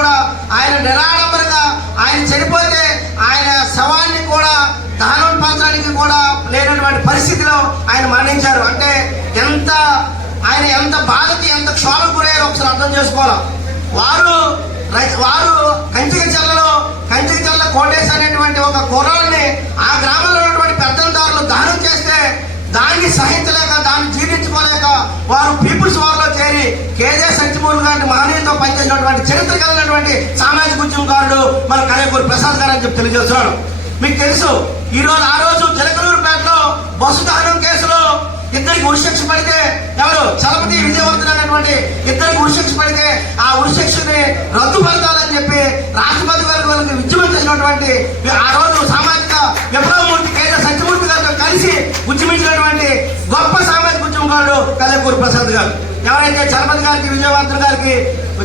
నిరాడంబరంగా ఆయన చనిపోతే ఆయన శవాన్ని కూడా దహనోత్పాదనానికి కూడా లేనటువంటి పరిస్థితిలో ఆయన మరణించారు. అంటే ఎంత ఆయన ఎంత బాధకి ఎంత క్షోభకు గురయ్యారో ఒకసారి అర్థం చేసుకోవాలి? వారు రై- వారు కంచిక చెల్లలో కంచిక చెల్ల కోటేశ్ అనేటువంటి ఒక కుర్రాన్ని ఆ గ్రామంలో ఉన్నటువంటి పెద్దందారులు దానం చేస్తే దాన్ని సహించలేక దాన్ని వారు పీపుల్స్ వార్లో చేరి కేజే సంచిమూలు గారి మహనీయులతో పనిచేసినటువంటి చరిత్ర కలిగినటువంటి సామాజిక ఉద్యమకారుడు మన కనేకూరి ప్రసాద్ గారు అని చెప్పి తెలియజేస్తున్నాడు మీకు తెలుసు ఈ రోజు ఆ రోజు జలకలూరుపేటలో బస్సు దహనం కేసులో ఇద్దరికి ఉరిశిక్ష పడితే ఎవరు? చలపతి విజయవర్ధన్ అనేటువంటి ఇద్దరికి ఉరిశిక్ష పడితే ఆ ఉరిశిక్షని రద్దుపరచాలని చెప్పి రాష్ట్రపతి గారి వారికి చేసినటువంటి ఆ రోజు సామాజిక విప్లవం చిలకూరు ప్రసాద్ గారు. ఎవరైతే చలపతి గారికి విజయవర్ధన్ గారికి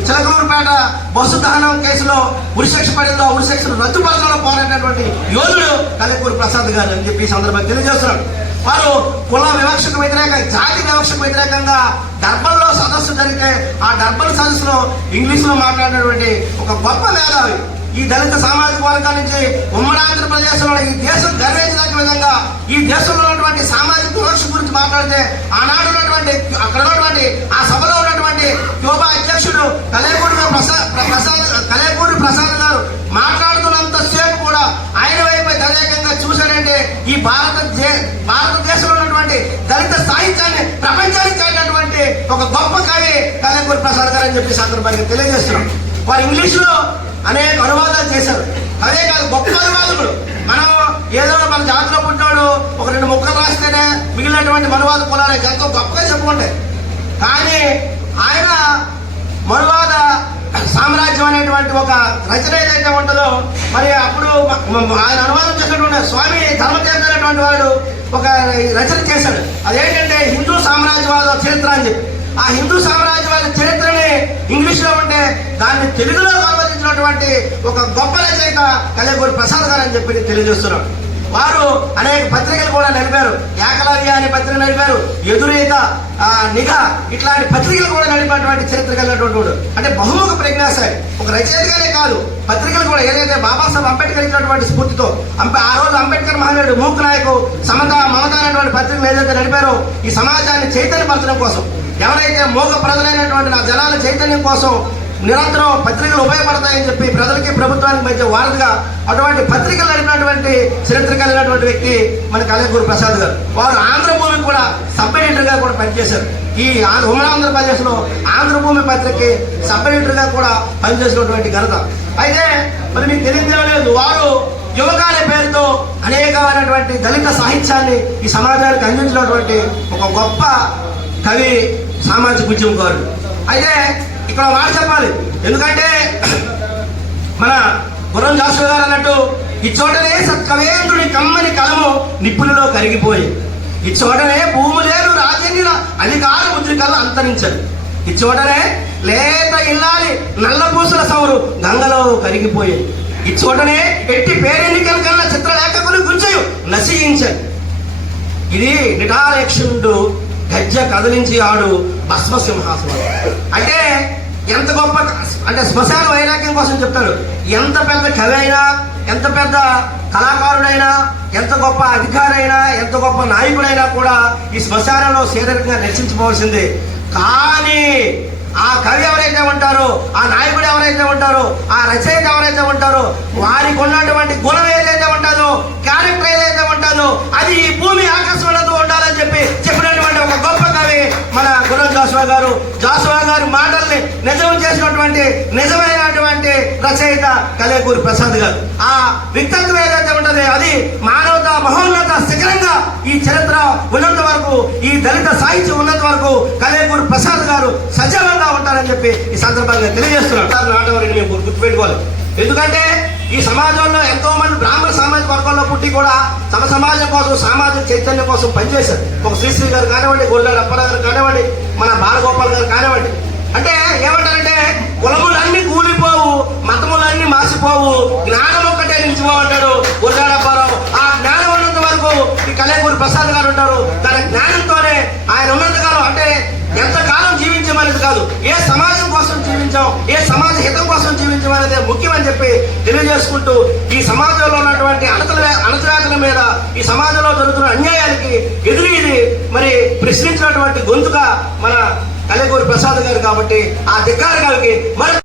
చిలకూరుపేట బస్సు దహనం కేసులో ఉరిశిక్ష పడిందో ఆ ఉరిశిక్షను రద్దుపరచడంలో పోరాడినటువంటి యోధుడు కల్లెకూరు ప్రసాద్ గారు అని చెప్పి సందర్భంగా తెలియజేస్తున్నాడు. వారు కుల వివక్షకు వ్యతిరేక జాతి వివక్షకు వ్యతిరేకంగా డర్బన్లో సదస్సు జరిగితే ఆ డర్బన్ సదస్సులో ఇంగ్లీష్లో మాట్లాడినటువంటి ఒక గొప్ప మేధావి ఈ దళిత సామాజిక వర్గాల నుంచి ఉమ్మడి ఆంధ్రప్రదేశ్లో ఈ దేశం గర్వించదగ్గ విధంగా ఈ దేశంలో ఉన్నటువంటి సామాజిక వివక్ష గురించి మాట్లాడితే ఆనాడు ఉన్నటువంటి అక్కడ ఉన్నటువంటి ఆ సభలో ఉన్నటువంటి యోగా అధ్యక్షుడు కలేపూడి ప్రసాద్ ప్రసాద్ కలేపూడి ప్రసాద్ గారు మాట్లాడుతున్నంత సేపు కూడా ఆయన వైపు తదేకంగా చూశాడంటే ఈ భారత భారతదేశంలో ఉన్నటువంటి దళిత సాహిత్యాన్ని ప్రపంచానికి చాటినటువంటి ఒక గొప్ప కవి కలేపూడి ప్రసాద్ గారు అని చెప్పి సందర్భంగా తెలియజేస్తున్నాం. వారు ఇంగ్లీష్లో అనేక అనువాదాలు చేశారు. అదే కాదు గొప్ప అనువాదకుడు. మనం ఏదో మన జాతిలో పుట్టినాడు ఒక రెండు ముక్కలు రాస్తేనే మిగిలినటువంటి మనువాద కులాలు ఎంతో గొప్పగా చెప్పుకుంటాయి కానీ ఆయన మనువాద సామ్రాజ్యం అనేటువంటి ఒక రచన ఏదైతే ఉంటుందో మరి అప్పుడు ఆయన అనువాదం చేసినటువంటి స్వామి ధర్మతీర్థ అనేటువంటి వాడు ఒక రచన చేశాడు. అదేంటంటే హిందూ సామ్రాజ్యవాద చరిత్ర అని చెప్పి. ఆ హిందూ సామ్రాజ్యవాద దాన్ని తెలుగులో అనువదించినటువంటి ఒక గొప్ప రచయిత కలగూరి ప్రసాద్ గారు అని చెప్పి తెలియజేస్తున్నాం. వారు అనేక పత్రికలు కూడా నడిపారు. ఏకలవ్య అనే పత్రిక నడిపారు. ఎదురీత నిఘా ఇట్లాంటి పత్రికలు కూడా నడిపినటువంటి చరిత్ర కలిగినటువంటి వాడు. అంటే బహుముఖ ప్రజ్ఞాశాలి. ఒక రచయితగానే కాదు పత్రికలు కూడా ఏదైతే బాబాసాహెబ్ అంబేద్కర్ ఇచ్చినటువంటి స్ఫూర్తితో ఆ రోజు అంబేద్కర్ మహానాయుడు మూక నాయకు సమత మమత అనేటువంటి పత్రికలు ఏదైతే నడిపారో ఈ సమాజాన్ని చైతన్యపరచడం కోసం ఎవరైతే మూగ ప్రజలైనటువంటి నా జనాల చైతన్యం కోసం నిరంతరం పత్రికలు ఉపయోగపడతాయని చెప్పి ప్రజలకి ప్రభుత్వానికి మధ్య వారధిగా అటువంటి పత్రికలు నడిపినటువంటి చరిత్ర కలిగినటువంటి వ్యక్తి మన కళ్యాణ్ ప్రసాద్ గారు. వారు ఆంధ్రభూమి కూడా సబ్ ఎడిటర్గా కూడా పనిచేశారు. ఈ ఆంధ్ర ఉమ్మడి ఆంధ్రప్రదేశ్లో ఆంధ్రభూమి పత్రికకి సబ్ ఎడిటర్గా కూడా పనిచేసినటువంటి ఘనత. అయితే మరి మీకు తెలియజేయలేదు వారు యువకాల పేరుతో అనేకమైనటువంటి దళిత సాహిత్యాన్ని ఈ సమాజానికి అందించినటువంటి ఒక గొప్ప కవి సామాజిక ఉద్యమకారుడు. అయితే ఇక్కడ మాట చెప్పాలి. ఎందుకంటే మన గుర్రం జాసు గారు అన్నట్టు ఈ చోటనే సత్కవేంద్రుడి కమ్మని కలము నిప్పులలో కరిగిపోయి ఈ చోటనే భూములేరు రాజన్యుల అధికార ముద్రికలు అంతరించారు ఈ చోటనే లేత ఇల్లాలి నల్ల పూసల సౌరు గంగలో కరిగిపోయి ఈ చోటనే ఎట్టి పేరెన్నికల కన్నా చిత్రలేఖకులు గుంచయు నశించారు ఇది నిటాలక్షుడు గజ్జ కదిలించి ఆడు భస్మ సింహాసనం అంటే ఎంత గొప్ప అంటే శ్మశాన వైరాగ్యం కోసం చెప్తారు. ఎంత పెద్ద కవి అయినా ఎంత పెద్ద కళాకారుడైనా ఎంత గొప్ప అధికారి అయినా ఎంత గొప్ప నాయకుడైనా కూడా ఈ శ్మశానంలో శారీరకంగా రక్షించుకోవాల్సిందే కానీ ఆ కవి ఎవరైతే ఉంటారో ఆ నాయకుడు ఎవరైతే ఉంటారో ఆ రచయిత ఎవరైతే ఉంటారో వారికి ఉన్నటువంటి గుణం ఏదైతే గురం జాసువా గారు జాసువా గారి మాటల్ని నిజం చేసినటువంటి నిజమైనటువంటి రచయిత కలేకూరి ప్రసాద్ గారు. ఆ వ్యక్తిత్వం ఏదైతే ఉంటుందో అది మానవత మహోన్నత శిఖరంగా ఈ చరిత్ర ఉన్నంత వరకు ఈ దళిత సాహిత్యం ఉన్నంత వరకు కలేకూరి ప్రసాద్ గారు సజీవంగా ఉంటారని చెప్పి ఈ సందర్భంగా తెలియజేస్తున్నారు నాటవరిని మేము గుర్తుపెట్టుకోవాలి. ఎందుకంటే ఈ సమాజంలో ఎంతో మంది బ్రాహ్మణ సామాజిక వర్గంలో పుట్టి కూడా తమ సమాజం కోసం సామాజిక చైతన్యం కోసం పనిచేశారు. ఒక శ్రీశ్రీ గారు కానివ్వండి గొల్లెడ అప్పారావు గారు కానివ్వండి మన బాలగోపాల్ గారు కానివ్వండి. అంటే ఏమంటారంటే కులములన్నీ కూలిపోవు మతములన్నీ మాసిపోవు జ్ఞానం ఒక్కటే నిలిచిపోమంటాడు గొల్లెడ అప్పారావు. ఆ జ్ఞానం ఉన్నంత వరకు ఈ కలేకూరి ప్రసాద్ గారు ఉంటారు. తన జ్ఞానంతోనే ఆయన ఉన్నంత కాలం అంటే ఎంతకాలం జీవించమనేది కాదు. ఏ సమాజం కోసం జీవించాం ఏ సమాజ హితం చేసుకుంటూ ఈ సమాజంలో ఉన్నటువంటి అణతల అణతవేతల మీద ఈ సమాజంలో జరుగుతున్న అన్యాయానికి ఎదురీది మరి ప్రశ్నించినటువంటి గొంతుగా మన కలెగూరి ప్రసాద్ గారు కాబట్టి ఆ ధిక్కారు గారికి మరి